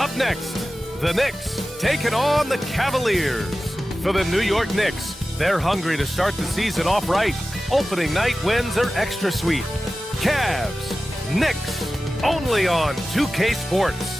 Up next, the Knicks taking on the Cavaliers. For the New York Knicks, they're hungry to start the season off right. Opening night wins are extra sweet. Cavs, Knicks, only on 2K Sports.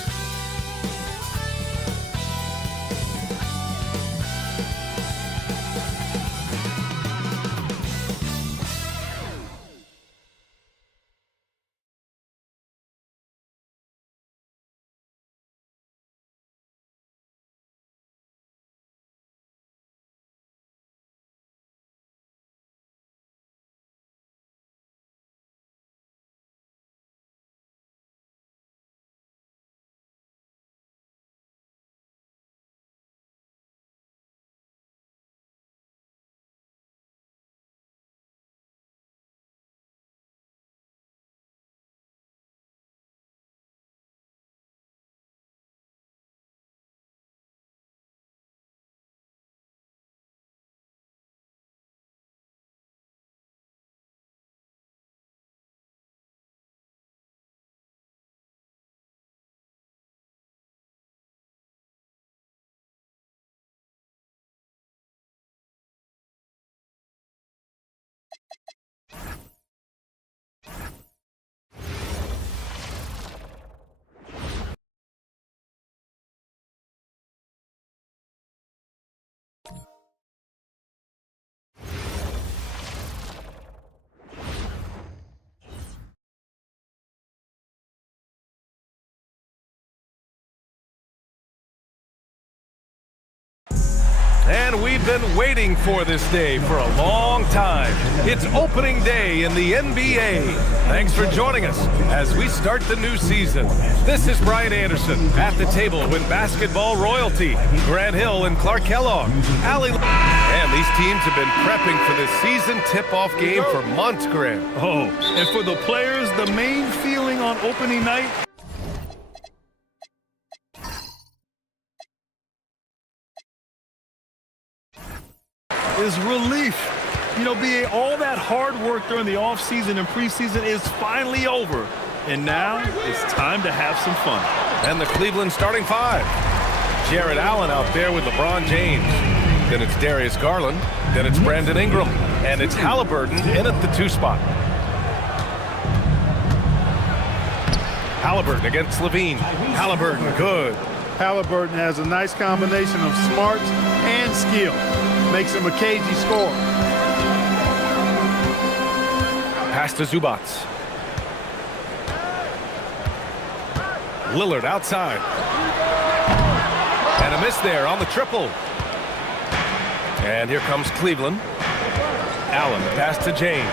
And we've been waiting for this day for a long time. It's opening day in the NBA. Thanks for joining us as we start the new season. This is Brian Anderson at the table with basketball royalty, Grant Hill and Clark Kellogg. And these teams have been prepping for this season tip-off game for months, Grant. Oh, and for the players, the main feeling on opening night is relief. You know, BA, all that hard work during the offseason and preseason is finally over. And now it's time to have some fun. And the Cleveland starting five. Jarrett Allen out there with LeBron James. Then it's Darius Garland. Then it's Brandon Ingram. And it's Halliburton in at the 2 spot. Halliburton against Levine. Halliburton, good. Halliburton has a nice combination of smarts and skill. Makes him a cagey scorer. Pass to Zubac. Lillard outside. And a miss there on the triple. And here comes Cleveland. Allen, pass to James.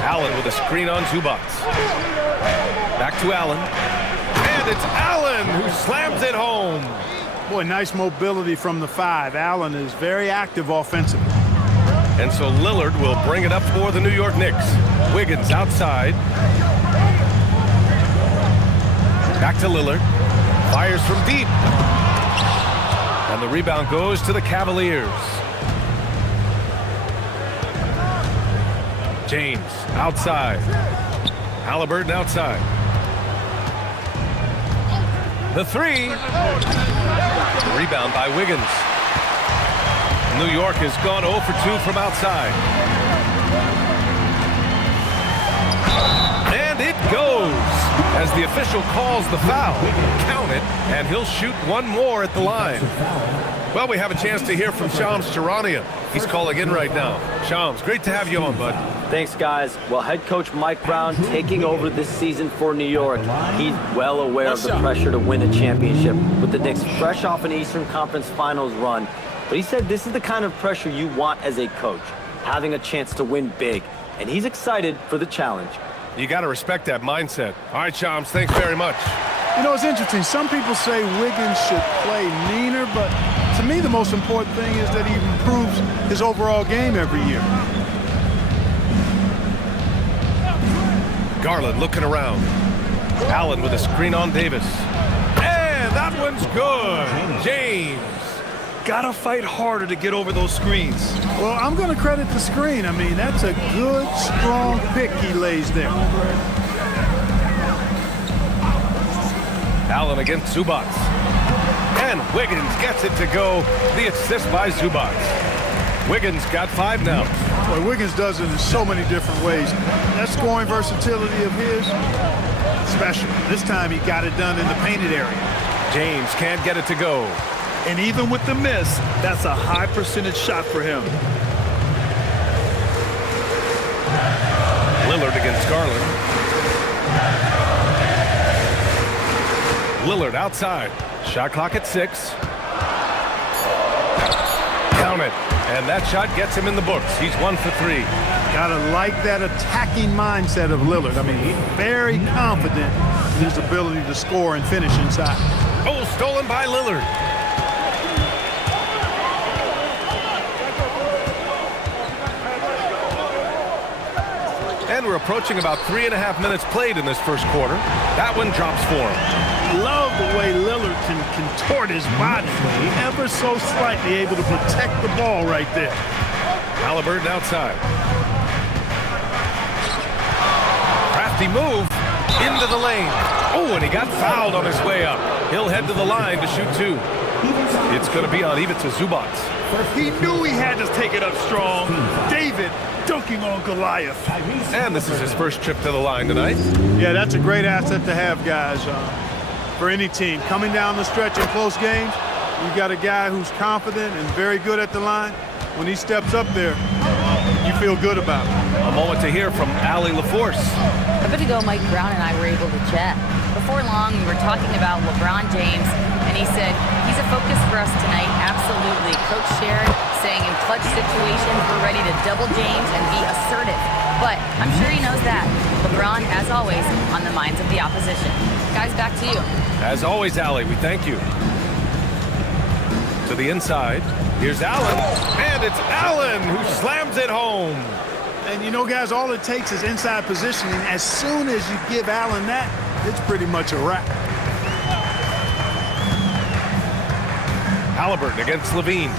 Allen with a screen on Zubac. Back to Allen. And it's Allen who slams it home. Boy, nice mobility from the 5. Allen is very active offensively. And so Lillard will bring it up for the New York Knicks. Wiggins outside. Back to Lillard. Fires from deep. And the rebound goes to the Cavaliers. James outside. Halliburton outside. The 3. Rebound by Wiggins. New York has gone 0 for 2 from outside. And it goes as the official calls the foul. Count it, and he'll shoot one more at the line. Well, we have a chance to hear from Shams Charania. He's calling in right now. Shams, great to have you on, bud. Thanks, guys. Well, head coach Mike Brown taking over this season for New York. He's well aware of the pressure to win a championship with the Knicks fresh off an Eastern Conference Finals run. But he said this is the kind of pressure you want as a coach, having a chance to win big. And he's excited for the challenge. You got to respect that mindset. All right, Shams, thanks very much. You know, it's interesting. Some people say Wiggins should play meaner, but to me the most important thing is that he improves his overall game every year. Garland looking around. Allen with a screen on Davis. And that one's good. James. Gotta fight harder to get over those screens. Well, I'm going to credit the screen. I mean, that's a good, strong pick he lays there. Allen against Zubac. And Wiggins gets it to go. The assist by Zubac. Wiggins got 5 now. Boy, Wiggins does it in so many different ways. That scoring versatility of his, special. This time he got it done in the painted area. James can't get it to go. And even with the miss, that's a high percentage shot for him. Lillard against Garland. Lillard outside. Shot clock at 6. Count it. And that shot gets him in the books. He's 1 for 3. Gotta like that attacking mindset of Lillard. I mean, he's very confident in his ability to score and finish inside. Oh, stolen by Lillard. And we're approaching about 3.5 minutes played in this first quarter. That one drops for him. Love the way Lillard can contort his body. Ever so slightly able to protect the ball right there. Halliburton outside. Crafty move into the lane. Oh, and he got fouled on his way up. He'll head to the line to shoot 2. It's going to be on Ivica Zubac. He knew he had to take it up strong. David dunking on Goliath. And this is his first trip to the line tonight. Yeah, that's a great asset to have, guys, for any team. Coming down the stretch in close games, you've got a guy who's confident and very good at the line. When he steps up there, you feel good about it. A moment to hear from Allie LaForce. A bit ago, Mike Brown and I were able to chat. Before long, we were talking about LeBron James, and he said, he's a focus for us tonight, absolutely. Coach Sharon saying in clutch situations, we're ready to double James and be assertive. But I'm sure he knows that. LeBron, as always, on the minds of the opposition. Guys, back to you. As always, Allie, we thank you. To the inside, here's Allen, and it's Allen who slams it home. And you know, guys, all it takes is inside positioning. As soon as you give Allen that, it's pretty much a wrap. Halliburton against Levine.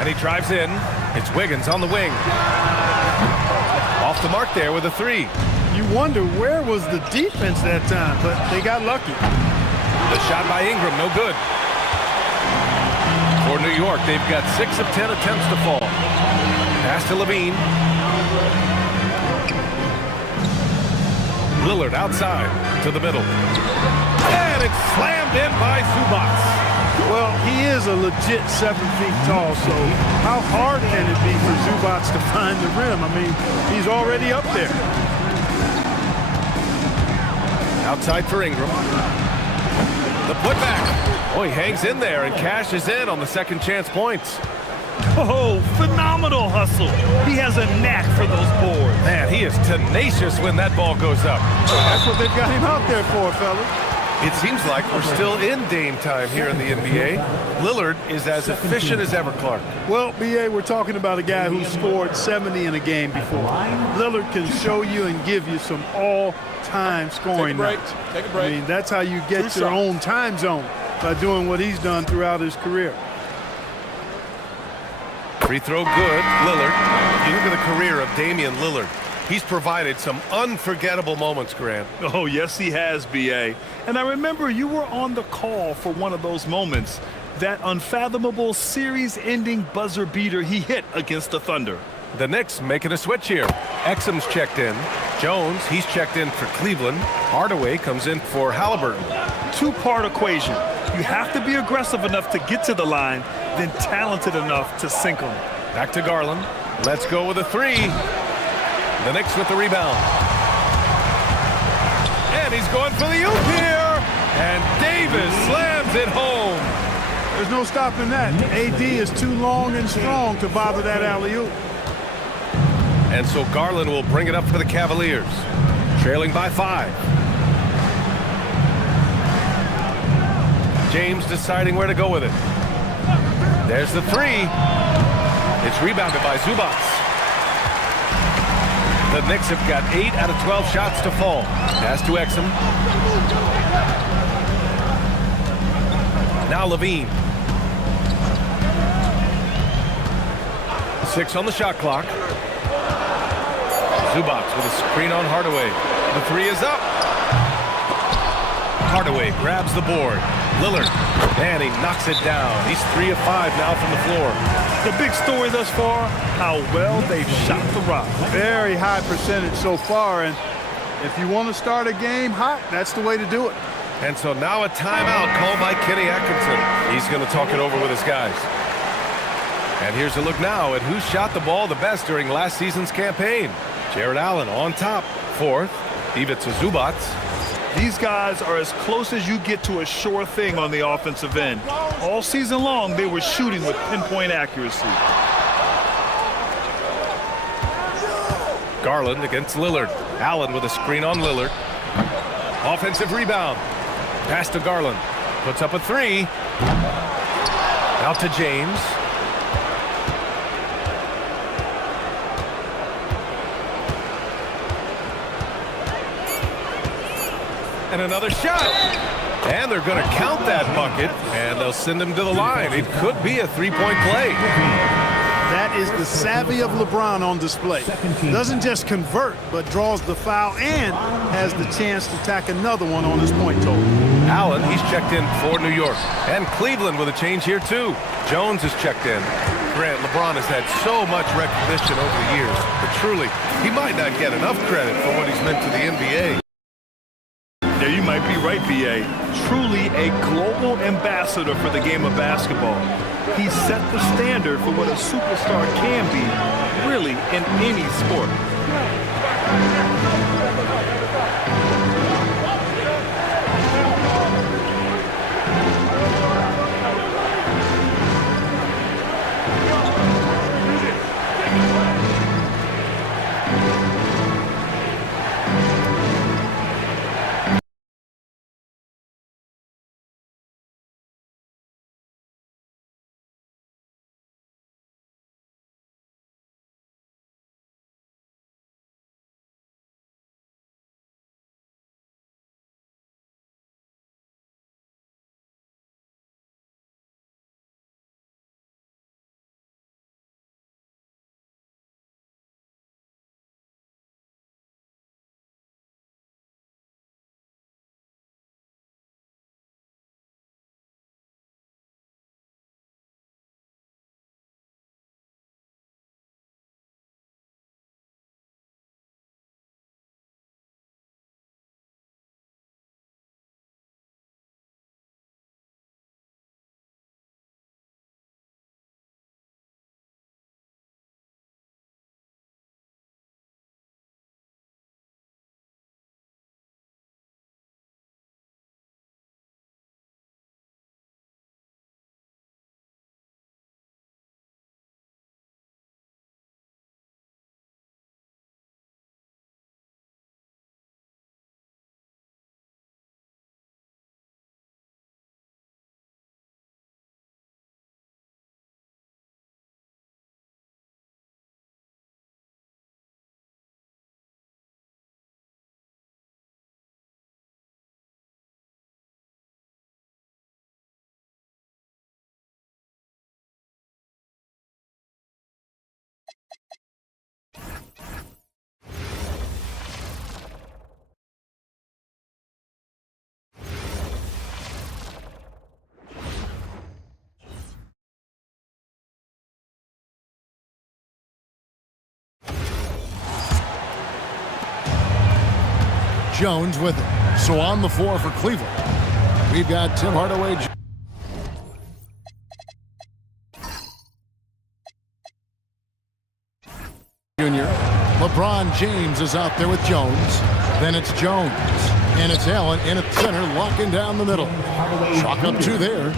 And he drives in. It's Wiggins on the wing. Off the mark there with a 3. You wonder where was the defense that time, but they got lucky. The shot by Ingram, no good. For New York, they've got 6 of 10 attempts to fall. Pass to Levine. Lillard outside to the middle. And it's slammed in by Zubac. Well, he is a legit 7 feet tall, so how hard can it be for Zubac to find the rim? I mean, he's already up there. Outside for Ingram. The putback. Oh, he hangs in there and cashes in on the second chance points. Oh, phenomenal hustle. He has a knack for those boards. Man, he is tenacious when that ball goes up. That's what they've got him out there for, fellas. It seems like we're still in Dame time here in the NBA. Lillard is as efficient as ever, Clark. Well, B.A., we're talking about a guy who scored 70 in a game before. Lillard can show you and give you some all-time scoring nights. Take a break. I mean, that's how you get your own time zone, by doing what he's done throughout his career. Free throw good, Lillard. You look at the career of Damian Lillard. He's provided some unforgettable moments, Grant. Oh, yes, he has, B.A. And I remember you were on the call for one of those moments. That unfathomable series-ending buzzer beater he hit against the Thunder. The Knicks making a switch here. Exum's checked in. Jones, he's checked in for Cleveland. Hardaway comes in for Halliburton. 2-part equation. You have to be aggressive enough to get to the line, then talented enough to sink them. Back to Garland. Let's go with a 3. The Knicks with the rebound. And he's going for the oop here. And Davis slams it home. There's no stopping that. AD is too long and strong to bother that alley-oop. And so Garland will bring it up for the Cavaliers. Trailing by 5. James deciding where to go with it. There's the 3. It's rebounded by Zubac. The Knicks have got 8 out of 12 shots to fall. Pass to Exum. Now Levine. 6 on the shot clock. Zubac with a screen on Hardaway. The 3 is up. Hardaway grabs the board. Lillard, and he knocks it down. He's 3 of 5 now from the floor. The big story thus far, how well they've shot the rock. Very high percentage so far, and if you want to start a game hot, that's the way to do it. And so now a timeout called by Kenny Atkinson. He's going to talk it over with his guys. And here's a look now at who shot the ball the best during last season's campaign. Jared Allen on top, 4th. Ivica Zubac. These guys are as close as you get to a sure thing on the offensive end. All season long, they were shooting with pinpoint accuracy. Garland against Lillard. Allen with a screen on Lillard. Offensive rebound. Pass to Garland. Puts up a 3. Out to James. And another shot. And they're going to count that bucket, and they'll send him to the line. It could be a three-point play. That is the savvy of LeBron on display. Doesn't just convert, but draws the foul and has the chance to tack another one on his point total. Allen, he's checked in for New York. And Cleveland with a change here, too. Jones is checked in. Grant, LeBron has had so much recognition over the years, but truly, he might not get enough credit for what he's meant to the NBA. Yeah, you might be right, B.A. Truly a global ambassador for the game of basketball. He set the standard for what a superstar can be, really, in any sport. Jones with it. So on the floor for Cleveland, we've got Tim Hardaway Jr. LeBron James is out there with Jones. Then it's Jones. And it's Allen in at center, locking down the middle. Chalk up 2 there.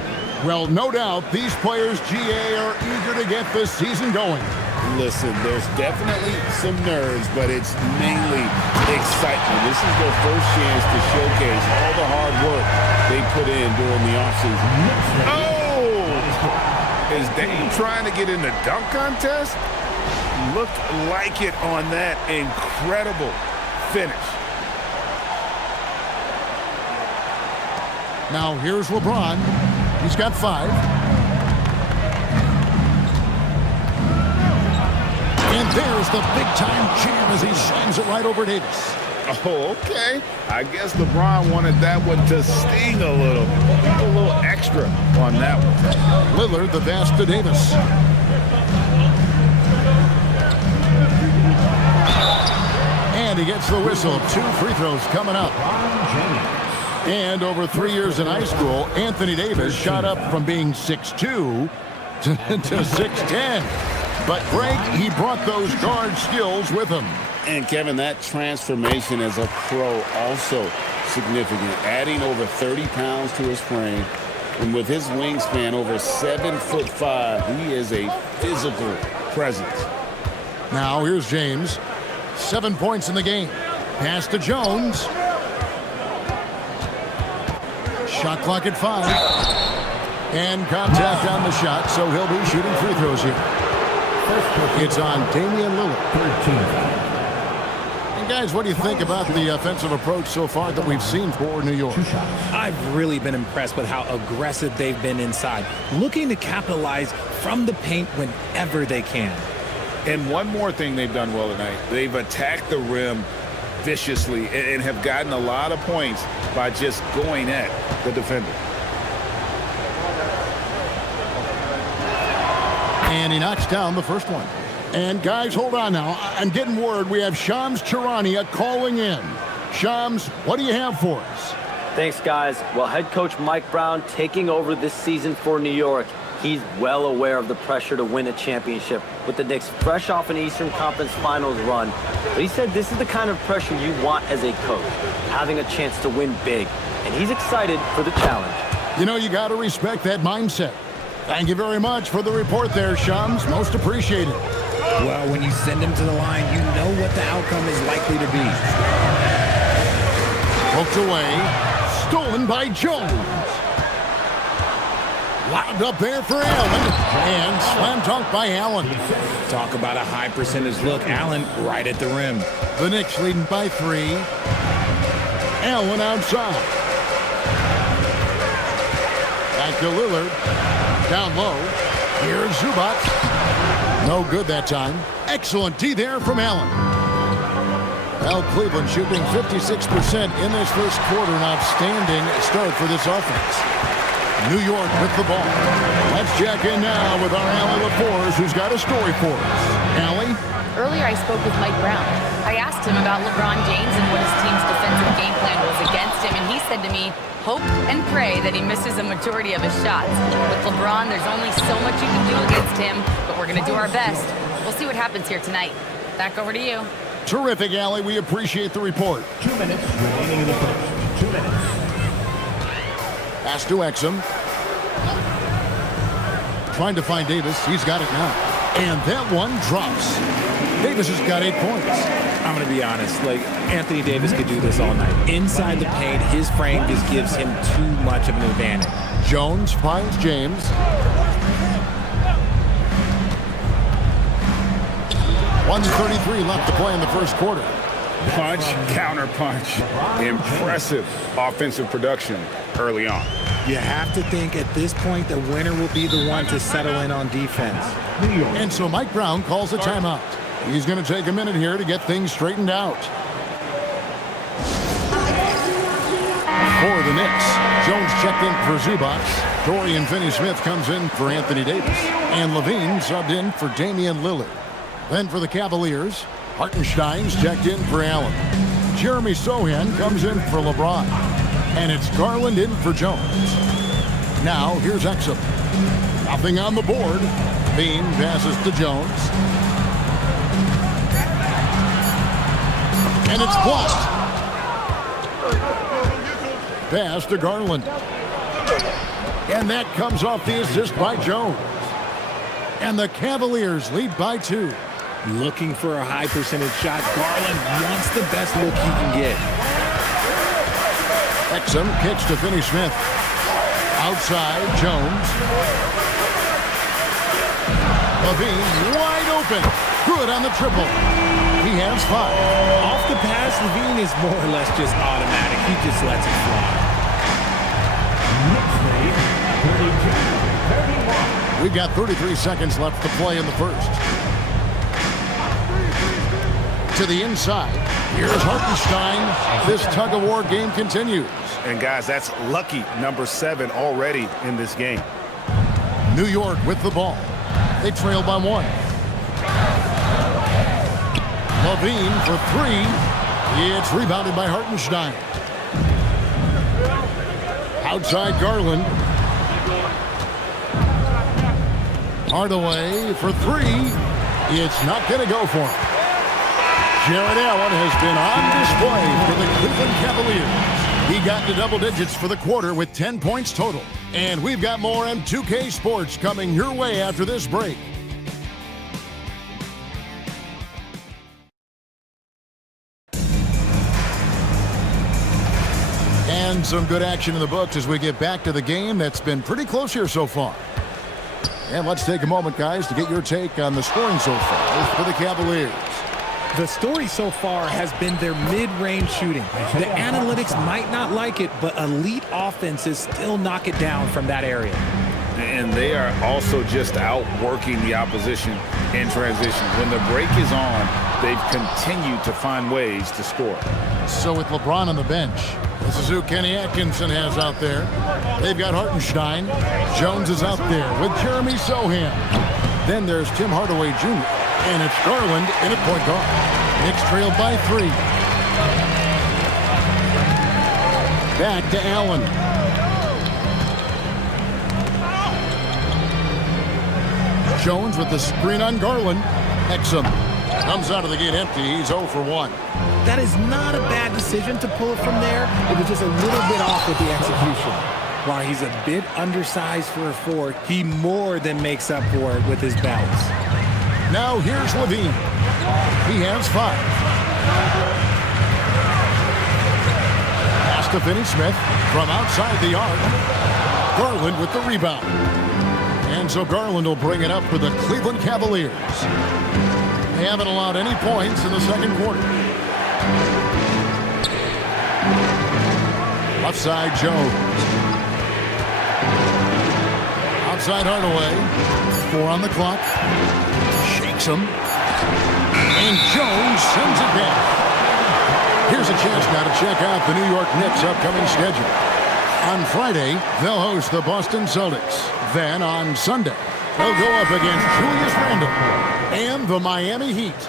Well, no doubt these players, GA, are eager to get this season going. Listen, there's definitely some nerves, but it's mainly excitement. This is their first chance to showcase all the hard work they put in during the offseason. Oh! Is Dame trying to get in the dunk contest? Looked like it on that incredible finish. Now here's LeBron. He's got 5. And there's the big-time jam as he slams it right over Davis. Oh, okay. I guess LeBron wanted that one to sting a little. A little extra on that one. Lillard, the pass to Davis. And he gets the whistle. 2 free throws coming up. And over 3 years in high school, Anthony Davis shot up from being 6'2" to 6'10". But Greg, he brought those guard skills with him. And Kevin, that transformation as a pro also significant. Adding over 30 pounds to his frame. And with his wingspan over 7'5", he is a physical presence. Now here's James. 7 points in the game. Pass to Jones. Shot clock at 5. And contact on the shot, so he'll be shooting free throws here. It's on Damian Lillard. And guys, what do you think about the offensive approach so far that we've seen for New York? I've really been impressed with how aggressive they've been inside, looking to capitalize from the paint whenever they can. And one more thing they've done well tonight. They've attacked the rim viciously and have gotten a lot of points by just going at the defender. And he knocks down the first one. And guys, hold on now. I'm getting word we have Shams Charania calling in. Shams, what do you have for us? Thanks, guys. Well, head coach Mike Brown taking over this season for New York. He's well aware of the pressure to win a championship with the Knicks fresh off an Eastern Conference Finals run. But he said this is the kind of pressure you want as a coach, having a chance to win big. And he's excited for the challenge. You know, you got to respect that mindset. Thank you very much for the report there, Shams. Most appreciated. Well, when you send him to the line, you know what the outcome is likely to be. Poked away. Stolen by Jones. Lobbed up there for Allen. And slam dunk by Allen. Talk about a high percentage look. Allen right at the rim. The Knicks leading by 3. Allen outside. Back to Lillard. Down low. Here's Zubac. No good that time. Excellent D there from Allen. Well, Cleveland shooting 56% in this first quarter. An outstanding start for this offense. New York with the ball. Let's check in now with our Allie LaForce, who's got a story for us. Allie? Earlier, I spoke with Mike Brown. I asked him about LeBron James and what his team's defensive game plan was against him, and he said to me, hope and pray that he misses a majority of his shots. With LeBron, there's only so much you can do against him, but we're going to do our best. We'll see what happens here tonight. Back over to you. Terrific, Allie. We appreciate the report. 2 minutes remaining in the first. 2 minutes. Pass to Exum. Trying to find Davis. He's got it now. And that one drops. Davis has got 8 points. I'm going to be honest. Like, Anthony Davis could do this all night. Inside the paint, his frame just gives him too much of an advantage. Jones finds James. .133 left to play in the first quarter. Punch, counter punch. Impressive offensive production early on. You have to think at this point the winner will be the one to settle in on defense. And so Mike Brown calls a timeout. He's going to take a minute here to get things straightened out. For the Knicks, Jones checked in for Zubac. Dorian Finney-Smith comes in for Anthony Davis. And Levine subbed in for Damian Lillard. Then for the Cavaliers, Hartenstein's checked in for Allen. Jeremy Sohan comes in for LeBron. And it's Garland in for Jones. Now here's Exum. Nothing on the board. Bean passes to Jones. And it's blocked. Pass to Garland. And that comes off the assist by Jones. And the Cavaliers lead by 2. Looking for a high percentage shot. Garland wants the best look he can get. Exum kicks to Finney-Smith. Outside, Jones. Levine wide open. Good on the triple. He has 5. Off the pass, Levine is more or less just automatic. He just lets it fly. Knicks lead 32-31. We've got 33 seconds left to play in the first. To the inside. Here's Hartenstein. This tug-of-war game continues. And, guys, that's lucky number 7 already in this game. New York with the ball. They trail by 1. Levine for 3. It's rebounded by Hartenstein. Outside Garland. Hardaway for 3. It's not going to go for him. Jared Allen has been on display for the Cleveland Cavaliers. He got to double digits for the quarter with 10 points total. And we've got more M2K Sports coming your way after this break. And some good action in the books as we get back to the game that's been pretty close here so far. And let's take a moment, guys, to get your take on the scoring so far for the Cavaliers. The story so far has been their mid-range shooting. The analytics might not like it, but elite offenses still knock it down from that area. And they are also just outworking the opposition in transition. When the break is on, they've continued to find ways to score. So with LeBron on the bench, this is who Kenny Atkinson has out there. They've got Hartenstein. Jones is out there with Jeremy Sohan. Then there's Tim Hardaway Jr. And it's Garland in at point guard. Knicks trailed by 3. Back to Allen. Jones with the screen on Garland. Exum comes out of the gate empty. He's 0 for 1. That is not a bad decision to pull it from there. It was just a little bit off with the execution. While he's a bit undersized for a 4, he more than makes up for it with his balance. Now here's Levine. He has 5. Pass to Finney-Smith from outside the arc. Garland with the rebound. And so Garland will bring it up for the Cleveland Cavaliers. They haven't allowed any points in the second quarter. Left side, Jones. Outside Hardaway. 4 on the clock. Shakes him. And Jones sends it back. Here's a chance now to check out the New York Knicks' upcoming schedule. On Friday, they'll host the Boston Celtics. Then on Sunday, they'll go up against Julius Randle and the Miami Heat.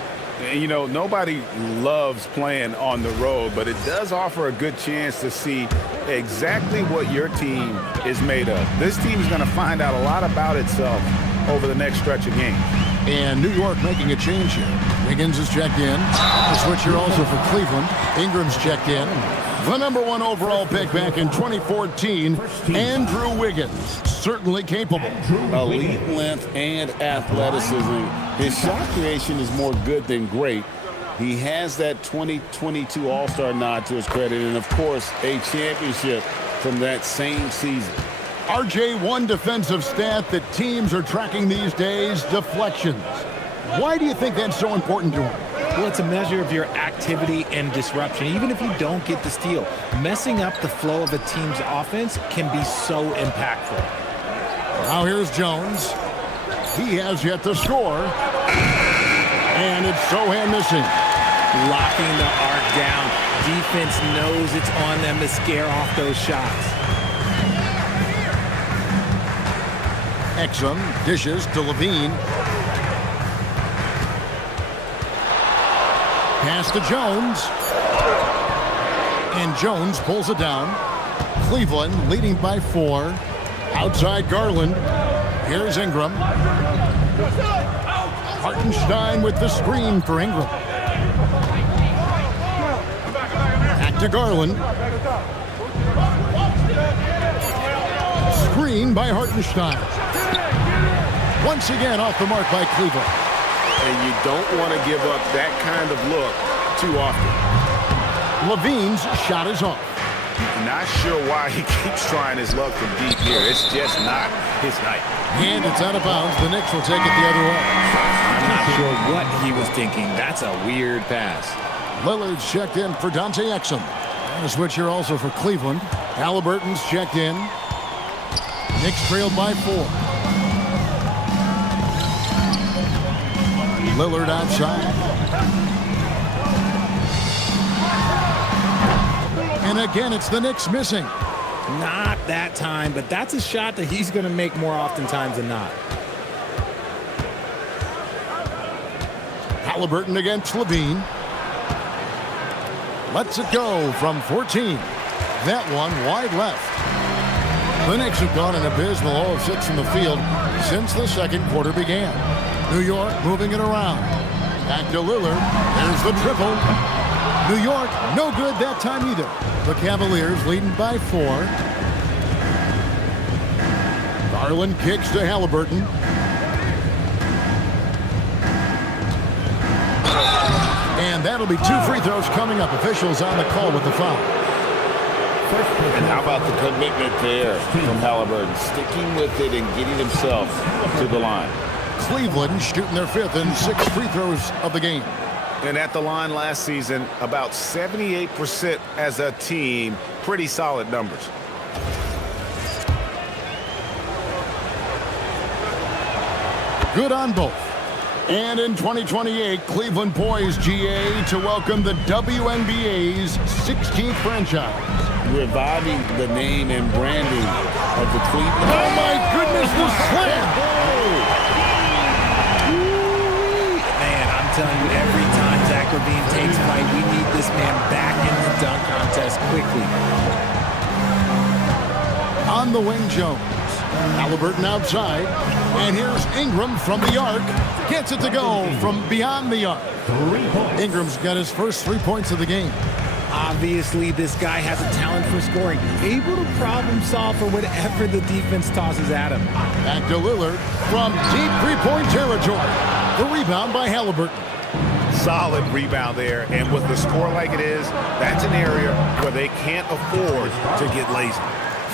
You know, nobody loves playing on the road, but it does offer a good chance to see exactly what your team is made of. This team is going to find out a lot about itself over the next stretch of games. And New York making a change here. Wiggins is checked in. The switcher also for Cleveland. Ingram's checked in. The number 1 overall pick back in 2014, Andrew Wiggins. Certainly capable. Elite length and athleticism. His shot creation is more good than great. He has that 2022 All-Star nod to his credit, and of course, a championship from that same season. RJ, one defensive stat that teams are tracking these days, deflections. Why do you think that's so important to him? Well, it's a measure of your activity and disruption, even if you don't get the steal. Messing up the flow of a team's offense can be so impactful. Now here's Jones. He has yet to score. And it's Sohan missing. Locking the arc down. Defense knows it's on them to scare off those shots. Exum dishes to Levine. Pass to Jones. And Jones pulls it down. Cleveland leading by 4. Outside Garland. Here's Ingram. Hartenstein with the screen for Ingram. Back to Garland. Screen by Hartenstein. Once again off the mark by Cleveland. And you don't want to give up that kind of look too often. Levine's shot is off. Not sure why he keeps trying his luck from deep here. It's just not his night. And it's out of bounds. The Knicks will take it the other way. I'm not sure what he was thinking. That's a weird pass. Lillard's checked in for Dante Exum. And a switch here also for Cleveland. Halliburton's checked in. Knicks trailed by 4. Lillard outside. And again, it's the Knicks missing. Not that time, but that's a shot that he's going to make more oftentimes than not. Halliburton against Levine. Lets it go from 14. That one wide left. The Knicks have gone an abysmal 0 of 6 from the field since the second quarter began. New York moving it around. Back to Lillard. There's the triple. New York, no good that time either. The Cavaliers leading by 4. Garland kicks to Halliburton. And that'll be 2 free throws coming up. Officials on the call with the foul. And how about the commitment there from Halliburton, sticking with it and getting himself to the line. Cleveland shooting their 5th and 6th free throws of the game. And at the line last season, about 78% as a team. Pretty solid numbers. Good on both. And in 2028, Cleveland poised, GA, to welcome the WNBA's 16th franchise. Reviving the name and branding of the Cleveland. Oh my goodness, the slam! Man, I'm telling you, every time Zach LaVine takes flight, we need this man back in the dunk contest quickly. On the wing, Jones. Halliburton outside. And here's Ingram from the arc. Gets it to go from beyond the arc. Ingram's got his first 3 points of the game. Obviously, this guy has a talent for scoring, able to problem solve for whatever the defense tosses at him. Back to Lillard from deep three-point territory. The rebound by Halliburton. Solid rebound there, and with the score like it is, that's an area where they can't afford to get lazy.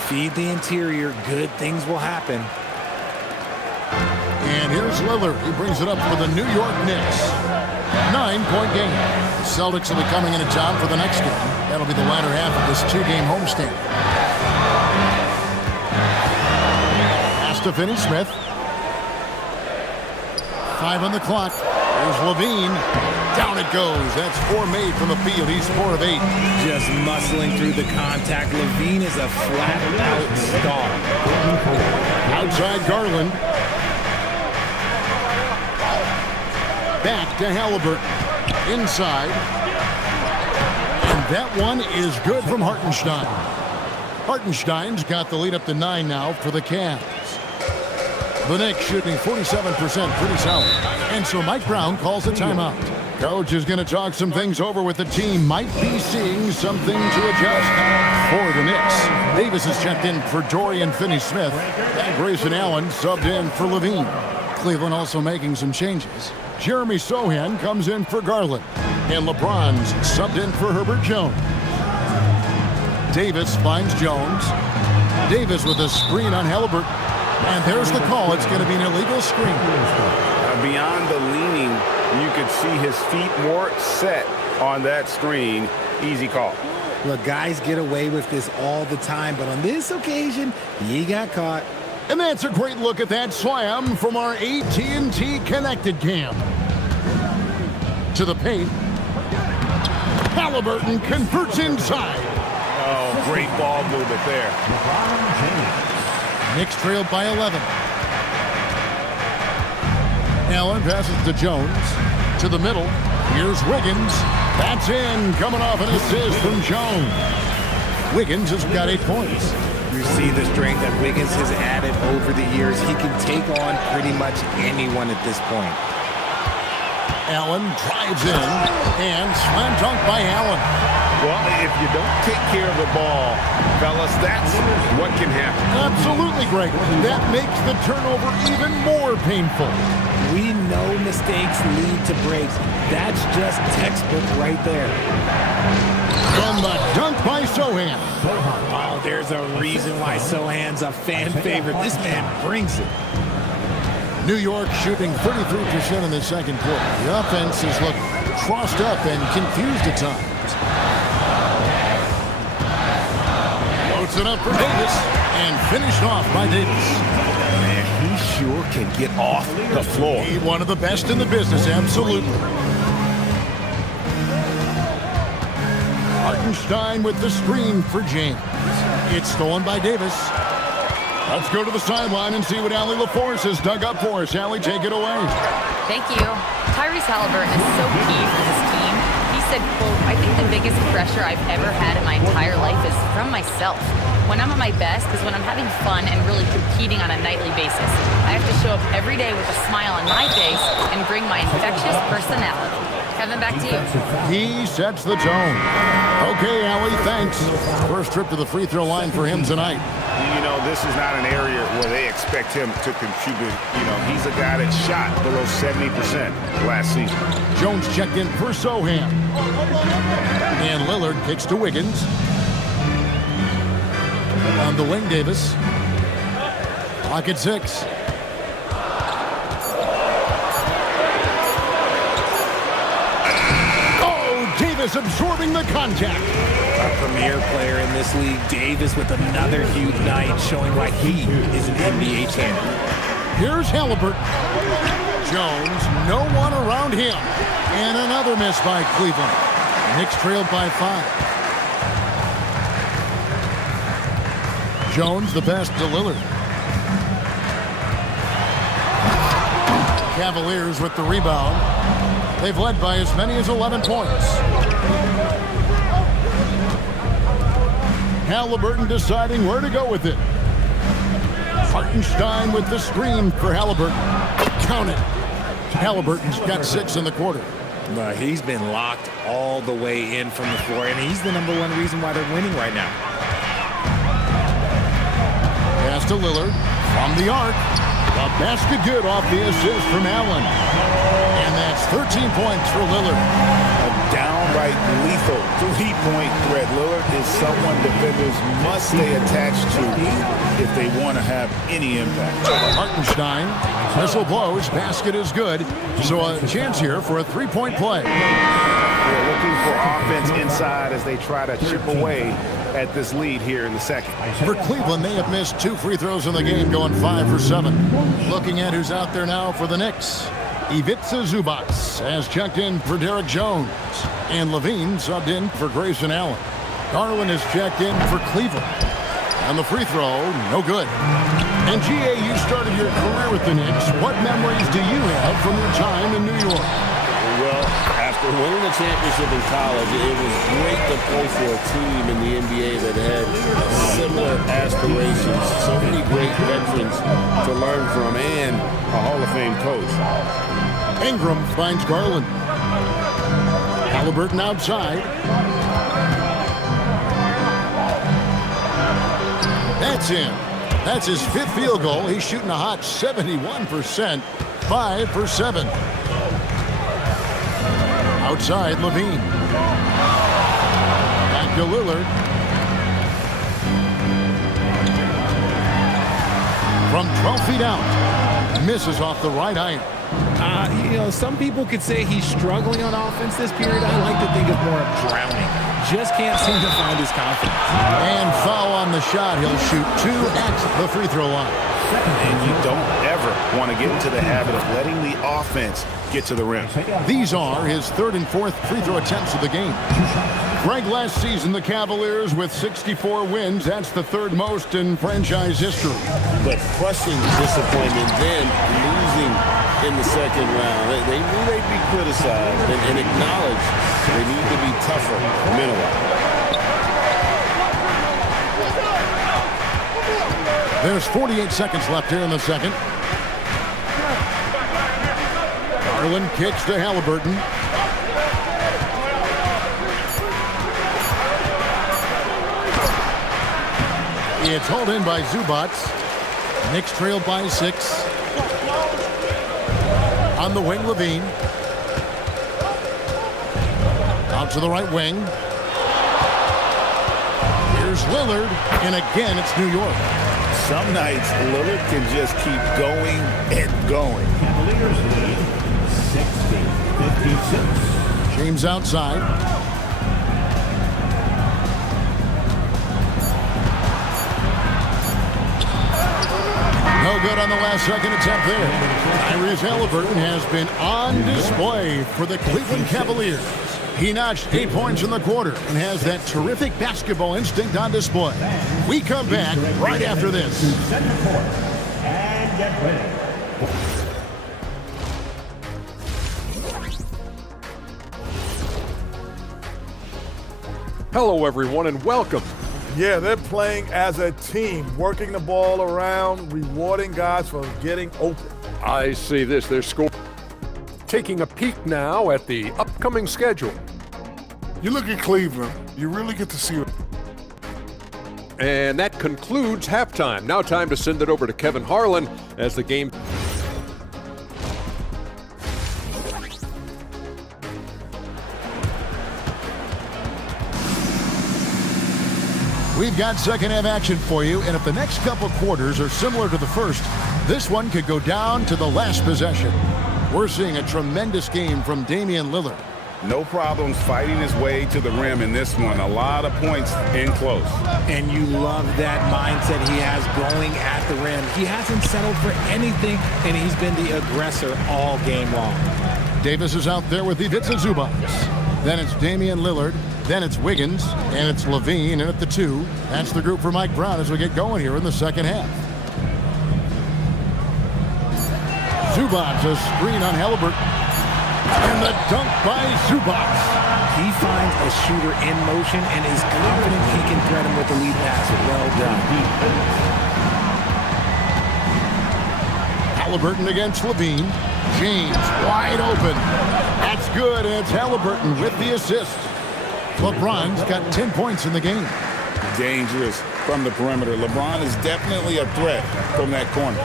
Feed the interior, good things will happen. And here's Lillard. He brings it up for the New York Knicks. 9-point game. The Celtics will be coming into town for the next game. That'll be the latter half of this 2-game homestand. Pass to Finney-Smith. 5 on the clock. Here's Levine. Down it goes. That's 4 made from the field. He's 4 of 8. Just muscling through the contact. Levine is a flat-out star. Outside Garland. Back to Halliburton. Inside. And that one is good from Hartenstein. Hartenstein's got the lead up to 9 now for the Cavs. The Knicks shooting 47%, pretty solid. And so Mike Brown calls a timeout. Coach is going to talk some things over with the team. Might be seeing something to adjust for the Knicks. Davis has checked in for Dorian Finney-Smith. And Grayson Allen subbed in for Levine. Cleveland also making some changes. Jeremy Sohan comes in for Garland. And LeBron's subbed in for Herbert Jones. Davis finds Jones. Davis with a screen on Halliburton. And there's the call. It's going to be an illegal screen. Beyond the leaning, you could see his feet more set on that screen. Easy call. Look, guys get away with this all the time, but on this occasion, he got caught. And that's a great look at that slam from our AT&T connected cam. To the paint. Halliburton converts inside. Oh, great ball movement there. Knicks trailed by 11. Allen passes to Jones. To the middle. Here's Wiggins. That's in. Coming off an assist from Jones. Wiggins has got 8 points. You see the strength that Wiggins has added over the years. He can take on pretty much anyone at this point. Allen drives in. And slam dunk by Allen. Well, if you don't take care of the ball, fellas, that's what can happen. Absolutely, Greg. That makes the turnover even more painful. We know mistakes lead to breaks. That's just textbook right there. And the dunk by Sohan. Oh, there's a reason why Sohan's a fan favorite. This man brings it. New York shooting 33% in the second quarter. The offense has looked crossed up and confused at times. Loads it up for Davis and finished off by Davis. Man, he sure can get off the floor. He's one of the best in the business, absolutely. Hartenstein with the screen for James. It's stolen by Davis. Let's go to the sideline and see what Allie LaForce has dug up for us. Allie, take it away. Thank you. Tyrese Halliburton is so key for this team. He said, quote, "I think the biggest pressure I've ever had in my entire life is from myself. When I'm at my best is when I'm having fun and really competing on a nightly basis. I have to show up every day with a smile on my face and bring my infectious personality." Kevin, back to you. He sets the tone. Okay, Allie, thanks. First trip to the free throw line for him tonight. You know, this is not an area where they expect him to contribute. You know, he's a guy that shot below 70% last season. Jones checked in for Sohan. And Lillard kicks to Wiggins. On the wing, Davis. Clock at 6. Oh, Davis absorbing the contact. A premier player in this league, Davis, with another huge night, showing why he is an NBA champion. Here's Halliburton. Jones, no one around him. And another miss by Cleveland. Knicks trailed by 5. Jones, the pass to Lillard. Cavaliers with the rebound. They've led by as many as 11 points. Halliburton deciding where to go with it. Hartenstein with the screen for Halliburton. Count it. Halliburton's got 6 in the quarter. He's been locked all the way in from the floor, and he's the #1 reason why they're winning right now. Pass to Lillard from the arc. A basket good off the assist from Allen. And that's 13 points for Lillard. A downright lethal three-point threat. Lillard is someone defenders must stay attached to if they want to have any impact. Hartenstein, whistle blows, basket is good. So a chance here for a three-point play. They're looking for offense inside as they try to chip away at this lead here in the second. For Cleveland, they have missed 2 free throws in the game, going 5 for 7. Looking at who's out there now for the Knicks. Ivica Zubac has checked in for Derek Jones. And Levine subbed in for Grayson Allen. Garland has checked in for Cleveland. And the free throw, no good. And G.A., you started your career with the Knicks. What memories do you have from your time in New York? Well, after winning the championship in college, it was great to play for a team in the NBA that had similar aspirations. So many great veterans to learn from and a Hall of Fame coach. Ingram finds Garland. Halliburton outside. That's in. That's his 5th field goal. He's shooting a hot 71%. 5 for 7. Outside, Levine. Back to Lillard. From 12 feet out. Misses off the right iron. You know, some people could say he's struggling on offense this period. I like to think of more of drowning. Just can't seem to find his confidence. And foul on the shot. He'll shoot 2 at the free throw line. And you don't ever want to get into the habit of letting the offense get to the rim. These are his 3rd and 4th free throw attempts of the game. Greg, last season, the Cavaliers with 64 wins. That's the 3rd most in franchise history. But crushing disappointment, then losing in the second round. They knew they'd be criticized and acknowledged they need to be tougher mentally. There's 48 seconds left here in the second. Garland kicks to Halliburton. It's hauled in by Zubac. Knicks trailed by 6. On the wing, Levine. Out to the right wing. Here's Lillard, and again it's New York. Some nights, Lillard can just keep going and going. Cavaliers lead 60-56. James outside. No good on the last second attempt there. Tyrese Halliburton has been on display for the Cleveland Cavaliers. He notched 8 points in the quarter and has that terrific basketball instinct on display. We come back right after this. And get ready. Hello, everyone, and welcome. Yeah, they're playing as a team, working the ball around, rewarding guys for getting open. I see this. They're scoring. Taking a peek now at the upcoming schedule. You look at Cleveland, you really get to see it. And that concludes halftime. Now time to send it over to Kevin Harlan as the game. We've got second half action for you, and if the next couple quarters are similar to the first, this one could go down to the last possession. We're seeing a tremendous game from Damian Lillard. No problems fighting his way to the rim in this one. A lot of points in close. And you love that mindset he has going at the rim. He hasn't settled for anything, and he's been the aggressor all game long. Davis is out there with Ivica Zubac. Then it's Damian Lillard. Then it's Wiggins. And it's Levine in at the 2. That's the group for Mike Brown as we get going here in the second half. Zubac, a screen on Halliburton. And the dunk by Zubac. He finds a shooter in motion and is confident he can thread him with the lead pass. Well done. Halliburton against Levine. James wide open. That's good, and it's Halliburton with the assist. LeBron's got 10 points in the game. Dangerous from the perimeter. LeBron is definitely a threat from that corner.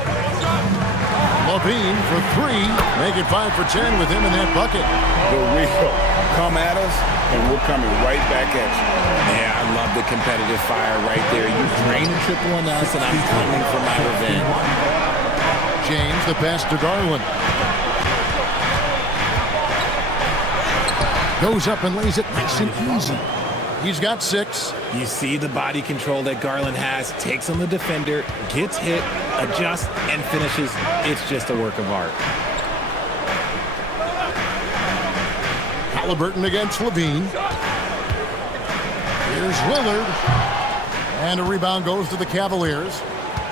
Levine for 3. Make it 5 for 10 with him in that bucket. The real come at us, and we're coming right back at you. Yeah, I love the competitive fire right there. You drain a triple on us, and I'm coming for my revenge. James, the pass to Garland. Goes up and lays it nice and easy. He's got 6. You see the body control that Garland has. Takes on the defender, gets hit, adjusts, and finishes. It's just a work of art. Halliburton against Levine. Here's Lillard. And a rebound goes to the Cavaliers.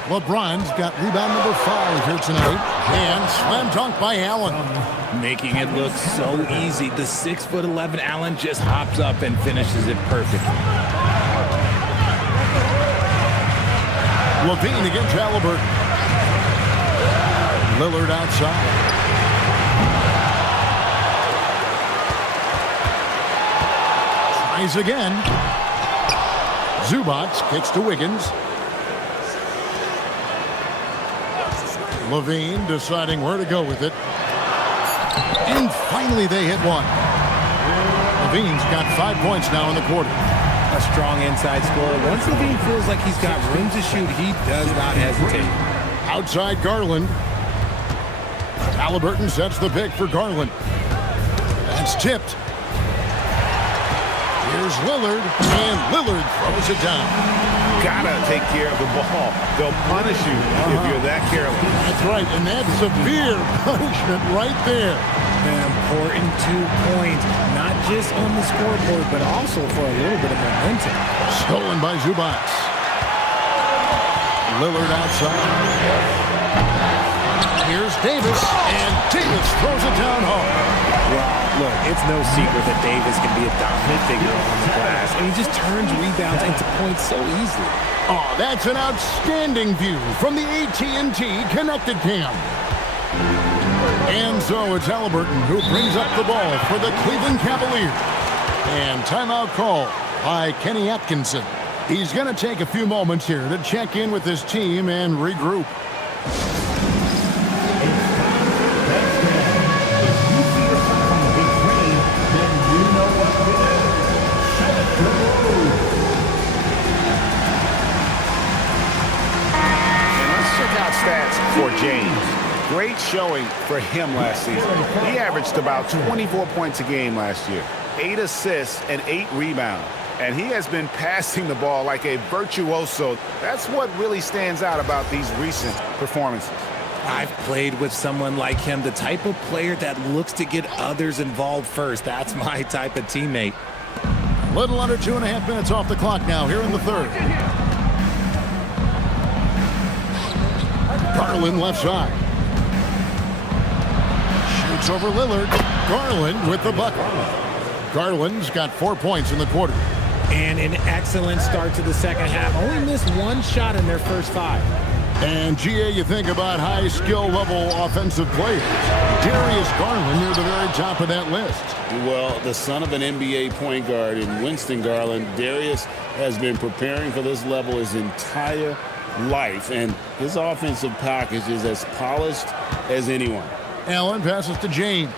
LeBron's got rebound number 5 here tonight. And slam dunk by Allen. Making it look so easy. The 6'11" Allen just hops up and finishes it perfectly. Levine against Halliburton. Lillard outside. Tries again. Zubac kicks to Wiggins. Levine deciding where to go with it. And finally they hit one. Levine's got 5 points now in the quarter. A strong inside scorer. Once Levine feels like he's got room to shoot, he does not hesitate. Outside Garland. Halliburton sets the pick for Garland. That's tipped. Here's Lillard, and Lillard throws it down. Gotta take care of the ball. They'll punish you if you're that careless. That's right, and that's severe punishment right there. An important 2 points, not just on the scoreboard, but also for a little bit of momentum. Stolen by Zubac. Lillard outside. Here's Davis, and Davis throws it down hard. Well, look, it's no secret that Davis can be a dominant figure on the glass, and he just turns rebounds into points so easily. Oh, that's an outstanding view from the AT&T Connected Cam. And so it's Halliburton who brings up the ball for the Cleveland Cavaliers. And timeout call by Kenny Atkinson. He's going to take a few moments here to check in with his team and regroup. For James. Great showing for him last season. He averaged about 24 points a game last year, 8 assists and 8 rebounds. And he has been passing the ball like a virtuoso. That's what really stands out about these recent performances. I've played with someone like him, the type of player that looks to get others involved first. That's my type of teammate. Little under 2.5 minutes off the clock now here in the third. Garland left side. Shoots over Lillard. Garland with the bucket. Garland's got 4 points in the quarter. And an excellent start to the second half. Only missed one shot in their first 5. And, GA, you think about high skill level offensive players. Darius Garland near the very top of that list. Well, the son of an NBA point guard in Winston Garland, Darius has been preparing for this level his entire life, and his offensive package is as polished as anyone. Allen passes to James.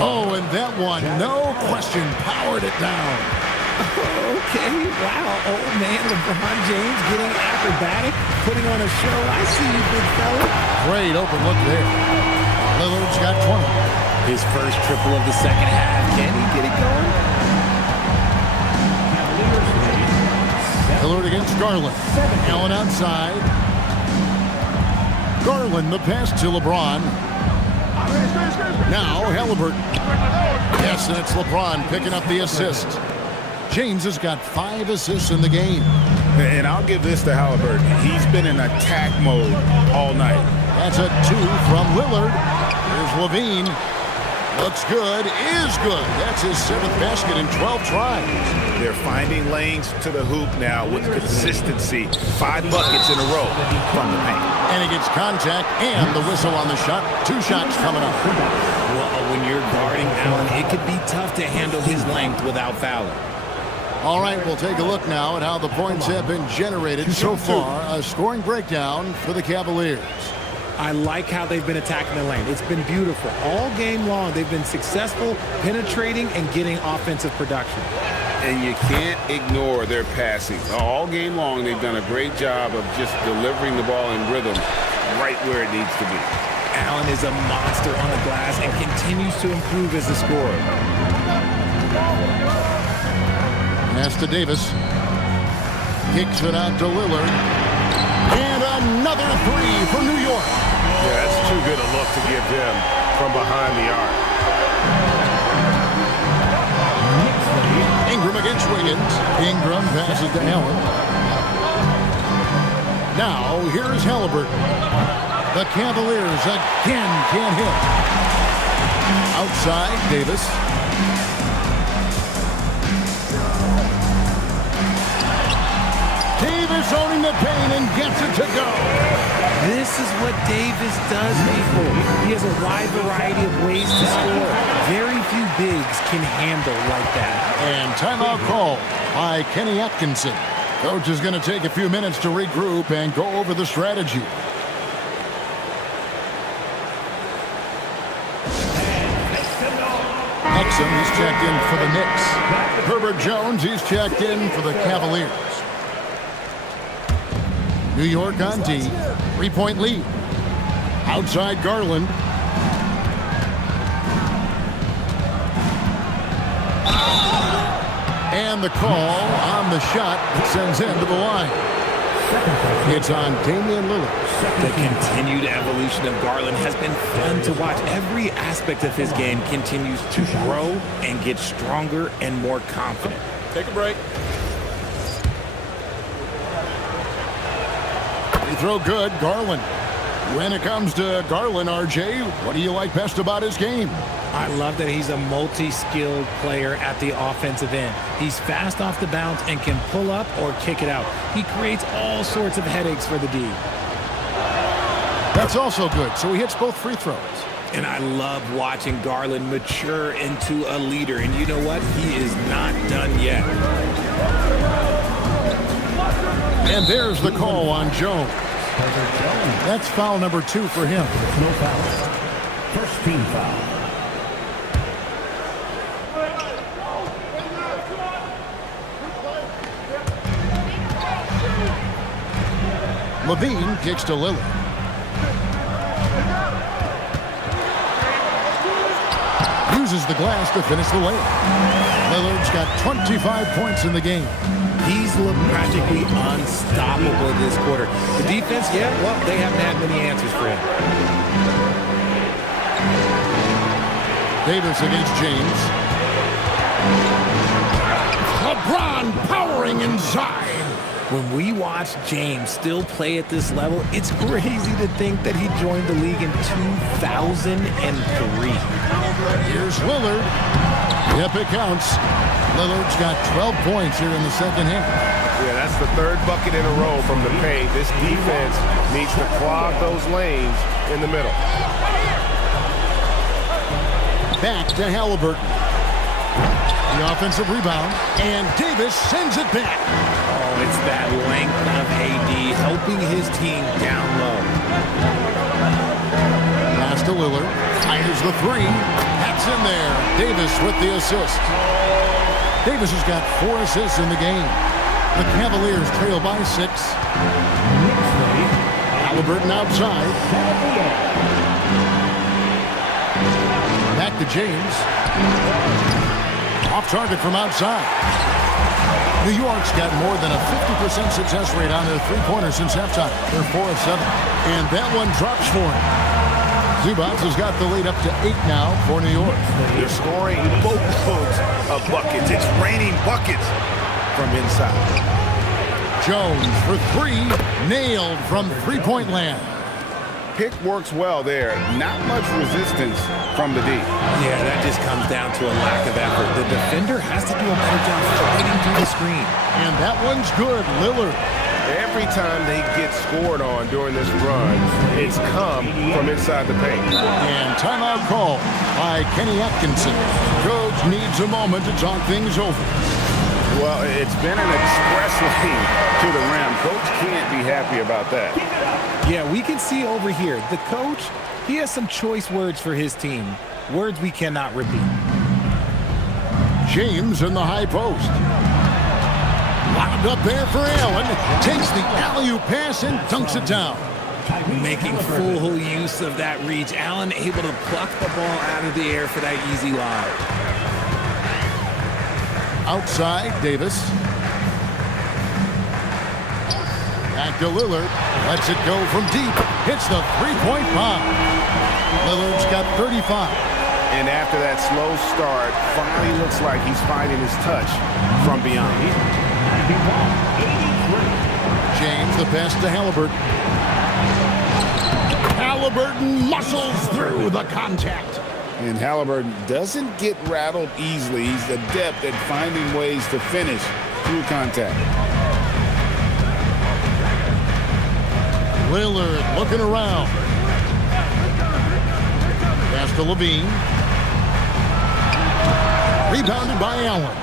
Oh, and that one, no question, powered it down. Okay, wow. Old man LeBron James getting acrobatic, putting on a show. I see you, big fella. Great open look there. Lillard's got 20. His first triple of the second half. Can he get it going? Lillard against Garland. Allen outside. Garland, the pass to LeBron. Now Halliburton. Yes, that's LeBron picking up the assist. James has got 5 assists in the game. And I'll give this to Halliburton. He's been in attack mode all night. That's a 2 from Lillard. Here's Levine. Looks good, is good. That's his 7th basket in 12 tries. They're finding lanes to the hoop now with consistency. 5 buckets in a row from the paint. And he gets contact and the whistle on the shot. 2 shots coming up. Well, when you're guarding Allen, it could be tough to handle his length without fouling. All right, we'll take a look now at how the points have been generated so far. A scoring breakdown for the Cavaliers. I like how they've been attacking the lane. It's been beautiful. All game long, they've been successful penetrating and getting offensive production. And you can't ignore their passing. All game long, they've done a great job of just delivering the ball in rhythm right where it needs to be. Allen is a monster on the glass and continues to improve as a scorer. Pass to Davis. Kicks it out to Lillard. And another 3 for New York. Yeah, that's too good a look to give him from behind the arc. Ingram against Wiggins. Ingram passes to Allen. Now, here's Halliburton. The Cavaliers again can't hit. Outside, Davis. Davis owning the paint and gets it to go. This is what Davis does, people. He has a wide variety of ways to score. Very few bigs can handle like that. And timeout call by Kenny Atkinson. Coach is going to take a few minutes to regroup and go over the strategy. Exum, he's checked in for the Knicks. Herbert Jones, he's checked in for the Cavaliers. New York on D. 3-point lead. Outside Garland. And the call on the shot that sends him to the line. It's on Damian Lillard. The continued evolution of Garland has been fun to watch. Every aspect of his game continues to grow and get stronger and more confident. Take a break. Free throw good, Garland. When it comes to Garland, RJ, what do you like best about his game? I love that he's a multi-skilled player at the offensive end. He's fast off the bounce and can pull up or kick it out. He creates all sorts of headaches for the D. That's also good, so he hits both free throws. And I love watching Garland mature into a leader. And you know what? He is not done yet. And there's the call on Jones. That's foul number 2 for him. No foul. First team foul. Levine kicks to Lillard. Uses the glass to finish the layup. Lillard's got 25 points in the game. He's looked practically unstoppable this quarter. The defense, yeah, well, they haven't had many answers for him. Davis against James. LeBron powering inside. When we watch James still play at this level, it's crazy to think that he joined the league in 2003. Here's Lillard. Yep, it counts. Lillard's got 12 points here in the second half. Yeah, that's the third bucket in a row from the paint. This defense needs to clog those lanes in the middle. Back to Halliburton. The offensive rebound, and Davis sends it back. Oh, it's that length of AD helping his team down low. Pass to Lillard. Fires the three. That's in there. Davis with the assist. Davis has got 4 assists in the game. The Cavaliers trail by 6. Halliburton outside. Back to James. Off target from outside. New York's got more than a 50% success rate on their three-pointers since halftime. They're 4 of 7. And that one drops for him. Zubac has got the lead up to 8 now for New York. They're scoring boatloads of buckets. It's raining buckets from inside. Jones for 3. Nailed from three-point land. Pick works well there. Not much resistance from the D. Yeah, that just comes down to a lack of effort. The defender has to do a better job fighting through the screen. And that one's good. Lillard. Every time they get scored on during this run, it's come from inside the paint. And timeout call by Kenny Atkinson. Coach needs a moment to talk things over. Well, it's been an express lane to the rim. Coach can't be happy about that. Yeah, we can see over here, the coach, he has some choice words for his team. Words we cannot repeat. James in the high post. Lobbed up there for Allen. Takes the alley-oop pass and dunks it down. Making full use of that reach. Allen able to pluck the ball out of the air for that easy lob. Outside, Davis. Back to Lillard. Lets it go from deep. Hits the three-point bomb. Lillard's got 35. And after that slow start, finally looks like he's finding his touch from beyond. James, the pass to Halliburton. Halliburton muscles through the contact. And Halliburton doesn't get rattled easily. He's adept at finding ways to finish through contact. Lillard looking around. Pass to Levine. Rebounded by Allen.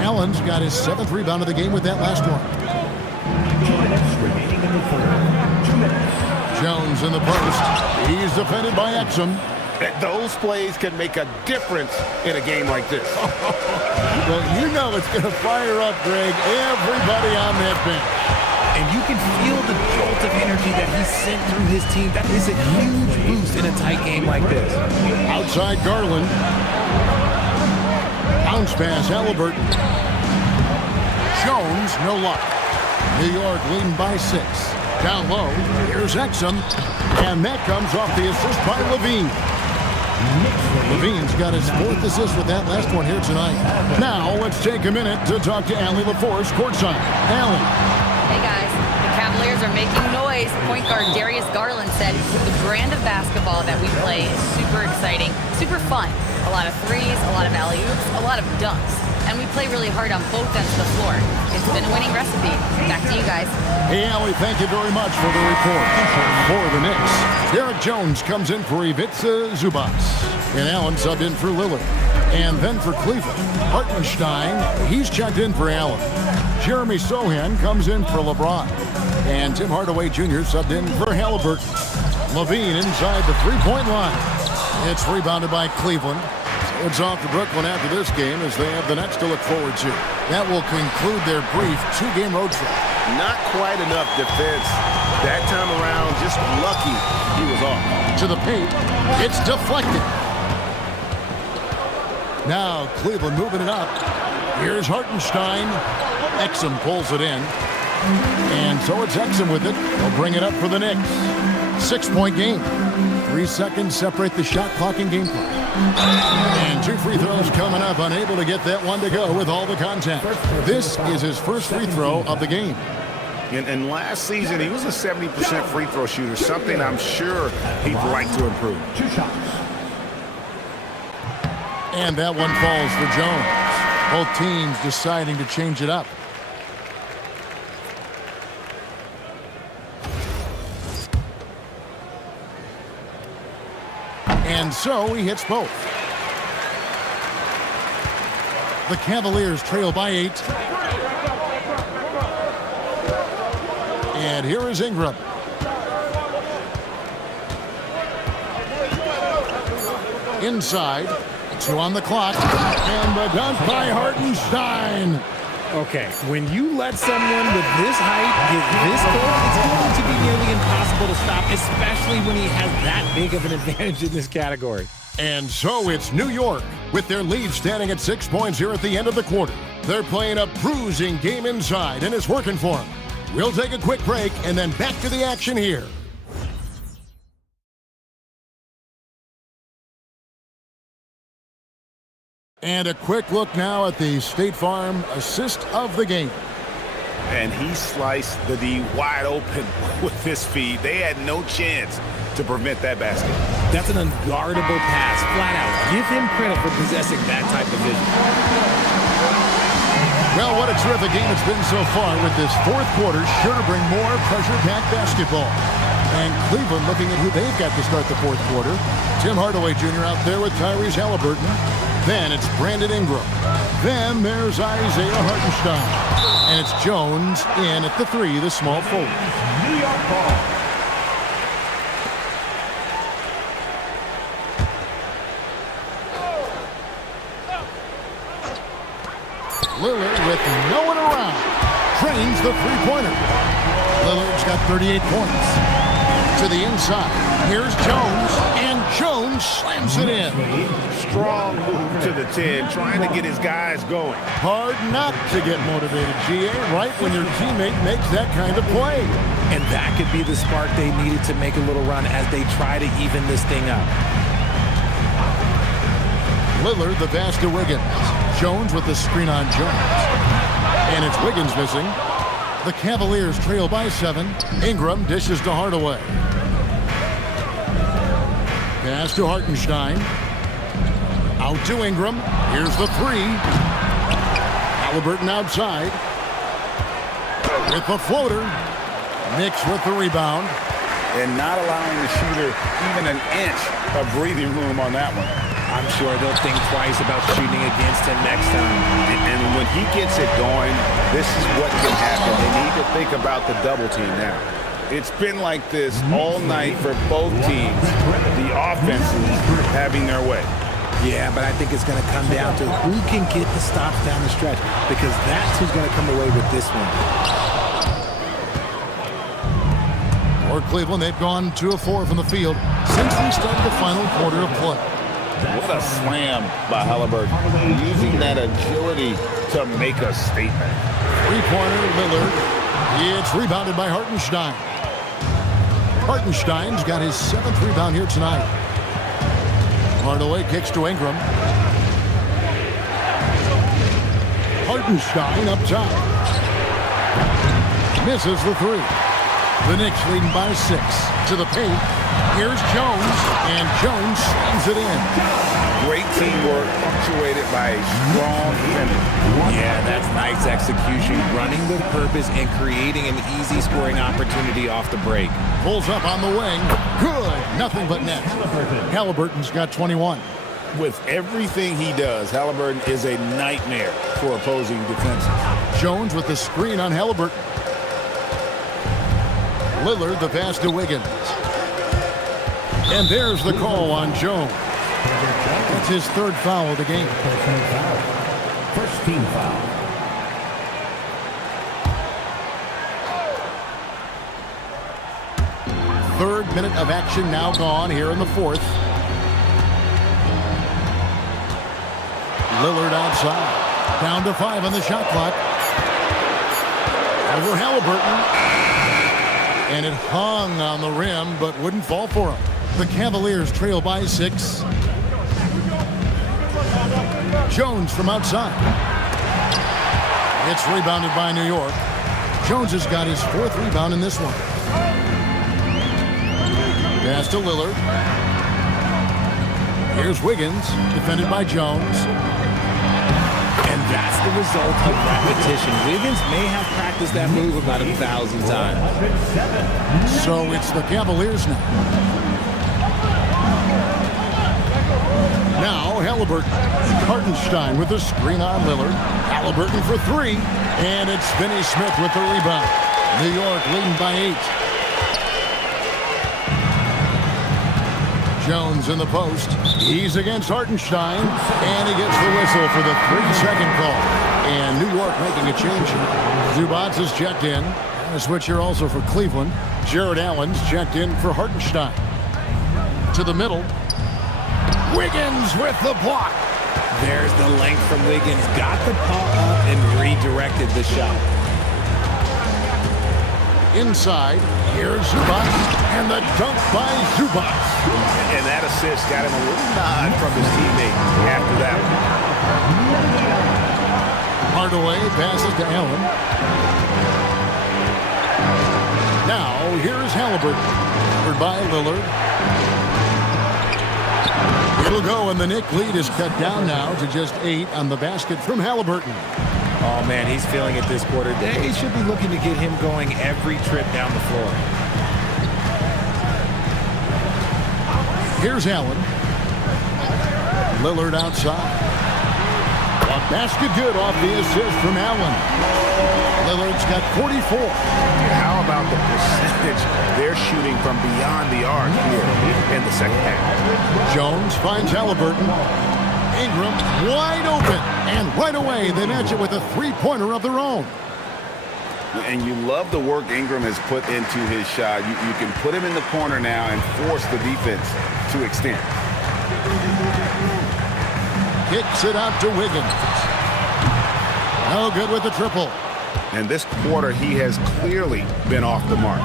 Allen's got his 7th rebound of the game with that last one. 2 minutes remaining in the third. 2 minutes. Jones in the post. He's defended by Exum. Those plays can make a difference in a game like this. Well, you know it's going to fire up, Greg, everybody on that bench. And you can feel the jolt of energy that he sent through his team. That is a huge boost in a tight game like this. Outside Garland. Bounce pass, Halliburton. Jones, no luck. New York leading by 6. Down low, here's Exum. And that comes off the assist by Levine. Levine's got his 4th assist with that last one here tonight. Now, let's take a minute to talk to Allie LaForce courtside. Allie. Hey guys, the Cavaliers are making noise. Point guard Darius Garland said the brand of basketball that we play is super exciting, super fun. A lot of threes, a lot of alley-oops, a lot of dunks. And we play really hard on both ends of the floor. It's been a winning recipe. Back to you guys. Hey, Allie, thank you very much for the report. For the Knicks, Derek Jones comes in for Ivica Zubac. And Allen subbed in for Lillard. And then for Cleveland, Hartenstein, he's checked in for Allen. Jeremy Sohan comes in for LeBron. And Tim Hardaway Jr. subbed in for Halliburton. Levine inside the three-point line. It's rebounded by Cleveland. It's off to Brooklyn after this game as they have the Nets to look forward to. That will conclude their brief 2-game road trip. Not quite enough defense. That time around, just lucky he was off. To the paint, it's deflected. Now Cleveland moving it up. Here's Hartenstein. Exum pulls it in. And so it's Exum with it. He'll bring it up for the Knicks. 6-point game. 3 seconds separate the shot clock and game clock. And 2 free throws coming up. Unable to get that one to go with all the contact. This is his first free throw of the game. And last season, he was a 70% free throw shooter, something I'm sure he'd like to improve. 2 shots. And that one falls for Jones. Both teams deciding to change it up. And so he hits both. The Cavaliers trail by 8. And here is Ingram. Inside. 2 on the clock. And the dunk by Hartenstein. Okay, when you let someone with this height get this goal, it's going to be nearly impossible to stop, especially when he has that big of an advantage in this category. And so it's New York with their lead standing at 6 points here at the end of the quarter. They're playing a bruising game inside, and it's working for them. We'll take a quick break and then back to the action here. And a quick look now at the State Farm assist of the game. And he sliced the D wide open with his feet. They had no chance to prevent that basket. That's an unguardable pass, flat out. Give him credit for possessing that type of vision. Well, what a terrific game it's been so far, with this fourth quarter sure to bring more pressure-packed basketball. And Cleveland looking at who they've got to start the fourth quarter. Tim Hardaway Jr. out there with Tyrese Halliburton. Then it's Brandon Ingram. Then there's Isaiah Hartenstein. And it's Jones in at the 3, the small forward. New York ball. Lillard with no one around. Drains the three-pointer. Lillard's got 38 points. To the inside. Here's Jones. And Jones slams it in. Strong move to the 10, trying to get his guys going. Hard not to get motivated, GA, right when your teammate makes that kind of play. And that could be the spark they needed to make a little run as they try to even this thing up. Lillard, the pass to Wiggins. Jones with the screen on Jones. And it's Wiggins missing. The Cavaliers trail by 7. Ingram dishes to Hardaway. Pass to Hartenstein. Out to Ingram. Here's the 3. Halliburton outside. With the floater. Knicks with the rebound. And not allowing the shooter even an inch of breathing room on that one. I'm sure they'll think twice about shooting against him next time. And when he gets it going, this is what can happen. They need to think about the double team now. It's been like this all night for both teams. The offenses having their way. Yeah, but I think it's going to come down to who can get the stops down the stretch, because that's who's going to come away with this one. For Cleveland, they've gone 2 of 4 from the field since we started the final quarter of play. What a slam by Halliburton. Using that agility to make a statement. Three-pointer, Lillard. It's rebounded by Hartenstein. Hartenstein's got his 7th rebound here tonight. Hardaway kicks to Ingram. Hartenstein up top. Misses the 3. The Knicks leading by 6. To the paint. Here's Jones. And Jones slams it in. Great teamwork punctuated by a strong finish. Yeah, that's nice execution. Running with purpose and creating an easy scoring opportunity off the break. Pulls up on the wing. Good. Nothing but net. Halliburton's got 21. With everything he does, Halliburton is a nightmare for opposing defenses. Jones with the screen on Halliburton. Lillard, the pass to Wiggins. And there's the call on Jones. That's his 3rd foul of the game. First team foul. Third minute of action now gone here in the 4th. Lillard outside. Down to 5 on the shot clock. Over Halliburton. And it hung on the rim, but wouldn't fall for him. The Cavaliers trail by 6. Jones from outside. It's rebounded by New York. Jones has got his 4th rebound in this one. Pass to Lillard. Here's Wiggins, defended by Jones. And that's the result of repetition. Wiggins may have practiced that move about 1,000 times. So it's the Cavaliers now. Now Halliburton. Hartenstein with the screen on Lillard. Halliburton for 3. And it's Finney Smith with the rebound. New York leading by 8. Jones in the post. He's against Hartenstein. And he gets the whistle for the 3-second call. And New York making a change. Zubac is checked in. And a switch here also for Cleveland. Jared Allen's checked in for Hartenstein. To the middle. Wiggins with the block. There's the length from Wiggins. Got the paw up and redirected the shot. Inside, here's Zubac, and the dunk by Zubac. And that assist got him a little nod from his teammate after that one. Hardaway passes to Allen. Now, here's Halliburton. Covered by Lillard. It'll go, and the Knick lead is cut down now to just 8 on the basket from Halliburton. Oh, man, he's feeling it this quarter. They should be looking to get him going every trip down the floor. Here's Allen. Lillard outside. A basket good off the assist from Allen. Lillard's got 44. How about the percentage they're shooting from beyond the arc here in the second half? Jones finds Halliburton. Ingram wide open. And right away, they match it with a 3-pointer of their own. And you love the work Ingram has put into his shot. You can put him in the corner now and force the defense to extend. Kicks it out to Wiggins. No good with the triple. And this quarter, he has clearly been off the mark.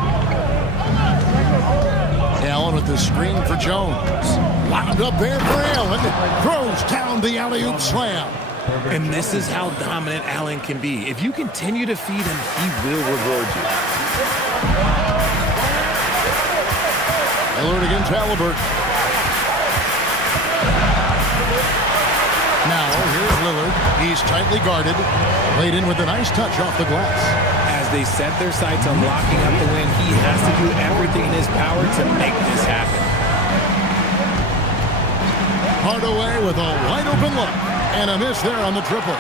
Allen with the screen for Jones. Wound up there for Allen. Throws down the alley-oop slam. And this is how dominant Allen can be. If you continue to feed him, he will reward you. Lillard against Halliburton. Now, here's Lillard. He's tightly guarded. Laid in with a nice touch off the glass. As they set their sights on locking up the win, he has to do everything in his power to make this happen. Hardaway with a wide-open look. And a miss there on the triple.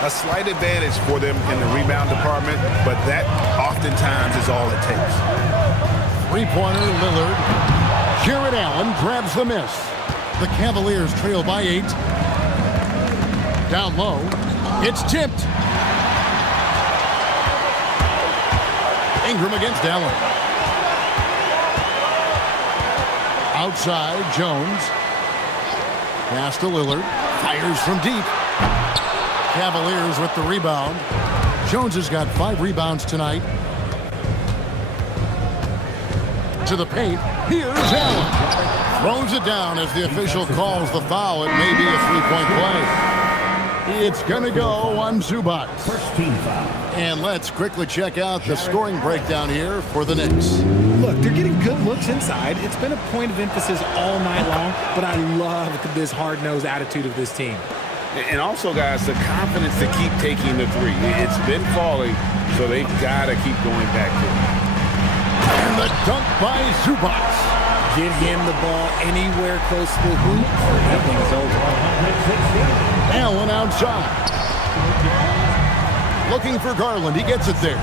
A slight advantage for them in the rebound department, but that oftentimes is all it takes. 3-pointer, Lillard. Jared Allen grabs the miss. The Cavaliers trail by 8. Down low. It's tipped. Ingram against Allen. Outside, Jones. Pass to Lillard. Fires from deep. Cavaliers with the rebound. Jones has got 5 rebounds tonight. To the paint. Here's Allen. Throws it down as the official calls the foul. It may be a 3-point play. It's going to go on Zubac. First team foul. And let's quickly check out the scoring breakdown here for the Knicks. Look, they're getting good looks inside. It's been a point of emphasis all night long, but I love this hard-nosed attitude of this team. And also, guys, the confidence to keep taking the 3. It's been falling, so they've got to keep going back to it. And the dunk by Zubac. Get him the ball anywhere close to the hoop. That thing is over. Allen outside. Looking for Garland. He gets it there.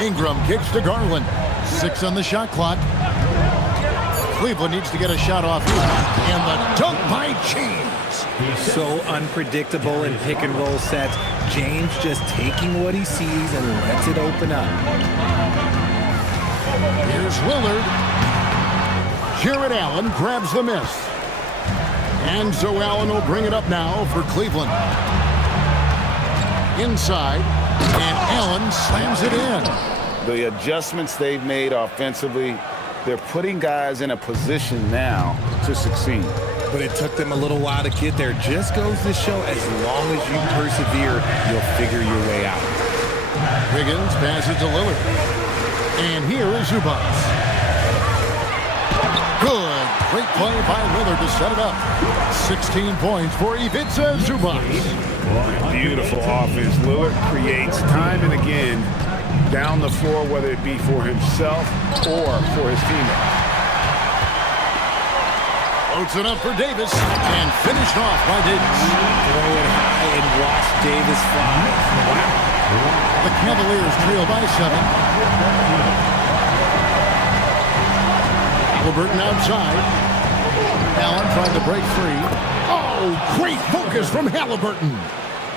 Ingram kicks to Garland. 6 on the shot clock. Cleveland needs to get a shot off here. And the dunk by James. He's so unpredictable in pick and roll sets. James just taking what he sees and lets it open up. Here's Lillard. Jared Allen grabs the miss. And so Allen will bring it up now for Cleveland. Inside, and Allen slams it in. The adjustments they've made offensively, they're putting guys in a position now to succeed. But it took them a little while to get there. Just goes to show, as long as you persevere, you'll figure your way out. Wiggins passes to Lillard. And here is Zubac. Good. Great play by Lillard to set it up. 16 points for Ivica Zubac. Beautiful offense. Lillard creates time and again down the floor, whether it be for himself or for his teammates. Floats it up for Davis and finished off by Davis. Throw it high and watch Davis fly. Wow. The Cavaliers trail by 7. Halliburton outside. Allen trying to break free. Oh, great focus from Halliburton.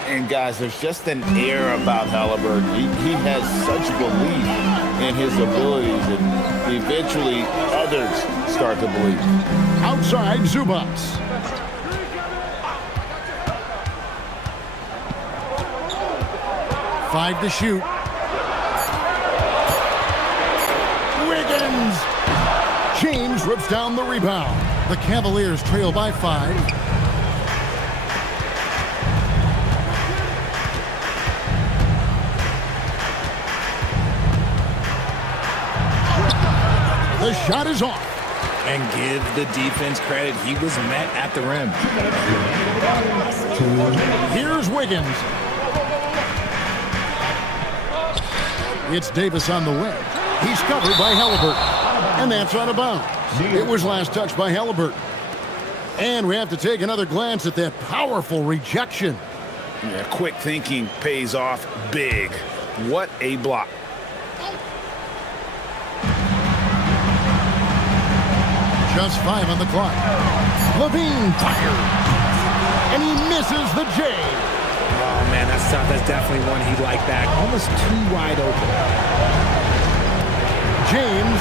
And guys, there's just an air about Halliburton. He has such belief in his abilities, and eventually others start to believe. Outside, Zubac. Five to shoot. Wiggins. James rips down the rebound. The Cavaliers trail by 5. The shot is off. And give the defense credit. He was met at the rim. Here's Wiggins. It's Davis on the wing. He's covered by Halliburton. And that's out of bounds. It was last touched by Halliburton. And we have to take another glance at that powerful rejection. Yeah, quick thinking pays off big. What a block. Just 5 on the clock. Levine fired. And he misses the J. Oh, man, that's tough. That's definitely one he'd like back. Almost too wide open. James.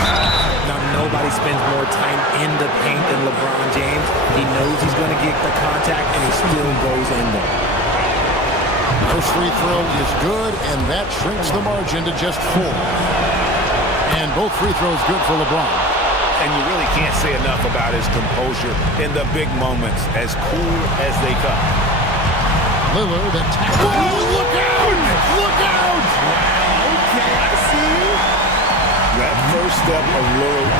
Now, nobody spends more time in the paint than LeBron James. He knows he's going to get the contact, and he still goes in there. First free throw is good, and that shrinks the margin to just 4. And both free throws good for LeBron. And you really can't say enough about his composure in the big moments, as cool as they come. Lillard attacks. Oh, look out! Look out! Okay, I see. That first step of Lillard,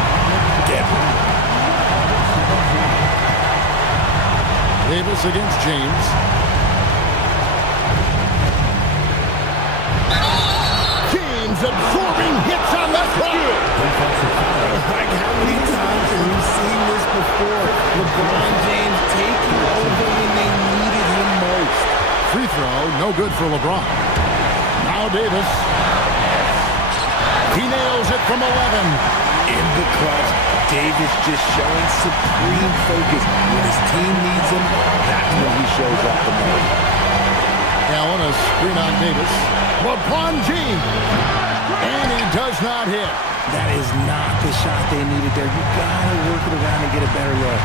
deadly. Davis against James. James absorbing hits on the front. Like, how many times have we seen this before? LeBron James taking over when they needed him most. Free throw, no good for LeBron. Now Davis. He nails it from 11. In the clutch, Davis just showing supreme focus. When his team needs him, that's when he shows up the most. Allen, a screen on Davis. LeBron James. And he does not hit. That is not the shot they needed there. You gotta work it around and get a better look.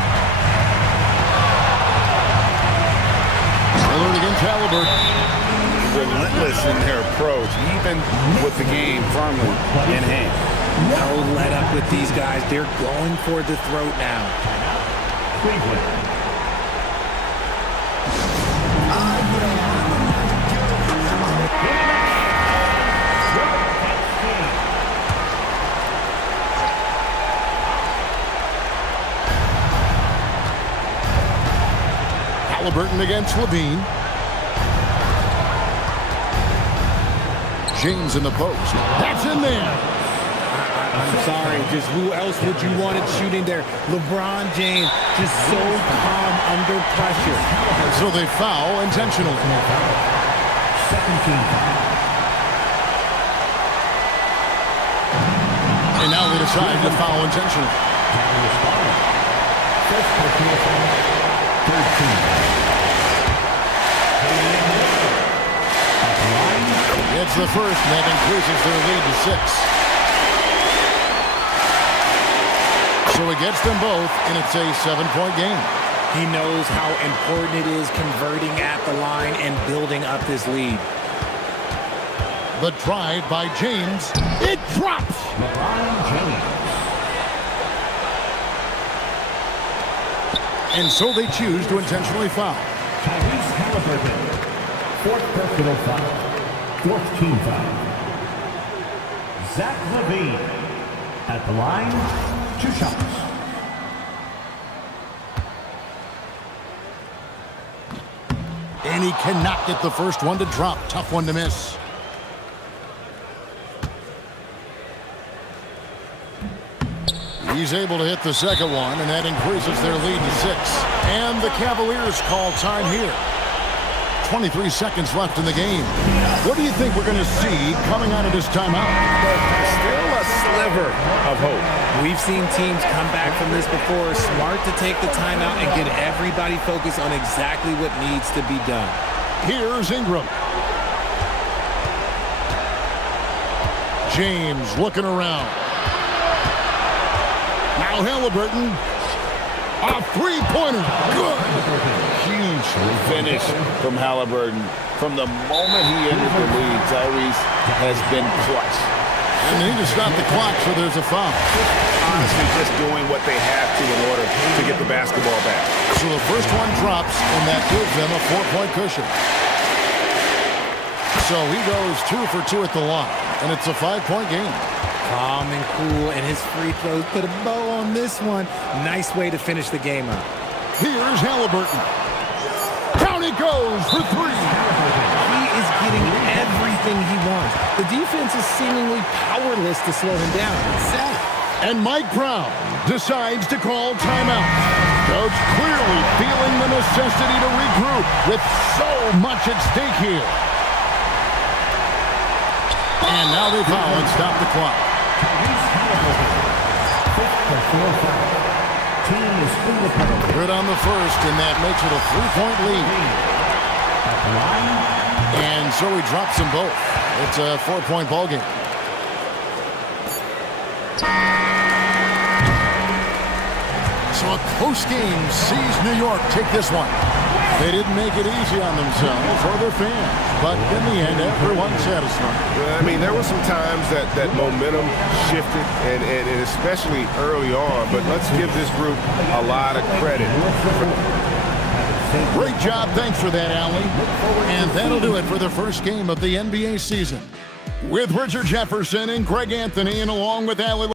Lillard against Halliburton. Relentless in their approach, even with the game firmly in hand. No let up with these guys. They're going for the throat now. Cleveland. Halliburton against Levine. James in the post. That's in there. I'm sorry, just who else would you want it shooting there? LeBron James, just so calm under pressure. So they foul intentionally. 17. And now they decide to foul intentionally. First personal foul, 13. It's the first, and that increases their lead to 6. So it gets them both, and it's a 7-point game. He knows how important it is converting at the line and building up this lead. The drive by James. It drops. LeBron James. And so they choose to intentionally foul. Tyrese Halliburton. Fourth personal foul. Fourth team foul. Zach LaVine. At the line, 2 shots. And he cannot get the first one to drop. Tough one to miss. He's able to hit the second one, and that increases their lead to 6. And the Cavaliers call time here. 23 seconds left in the game. What do you think we're going to see coming out of this timeout? Still a sliver of hope. We've seen teams come back from this before. Smart to take the timeout and get everybody focused on exactly what needs to be done. Here's Ingram. James looking around. Now Halliburton. A three-pointer. Good. Huge finish from Halliburton. From the moment he entered the league, Tyrese has been clutch. And they need to stop the clock, so there's a foul. Honestly, just doing what they have to in order to get the basketball back. So the first one drops, and that gives them a 4-point cushion. So he goes 2 for 2 at the line, and it's a 5-point game. Calm and cool, and his free throws put a bow on this one. Nice way to finish the game up. Here's Halliburton. Down he goes for 3. He is getting everything he wants. The defense is seemingly powerless to slow him down. It's sad. And Mike Brown decides to call timeout. Coach clearly feeling the necessity to regroup with so much at stake here. And now they foul and stop the clock. Good on the first, and that makes it a 3-point lead. And so he drops them both. It's a 4-point ball game. So a close game sees New York take this one. They didn't make it easy on themselves or their fans, but in the end, everyone's satisfied. I mean, there were some times that momentum shifted, and especially early on, but let's give this group a lot of credit. Great job. Thanks for that, Allie. And that'll do it for the first game of the NBA season. With Richard Jefferson and Greg Anthony, and along with Allie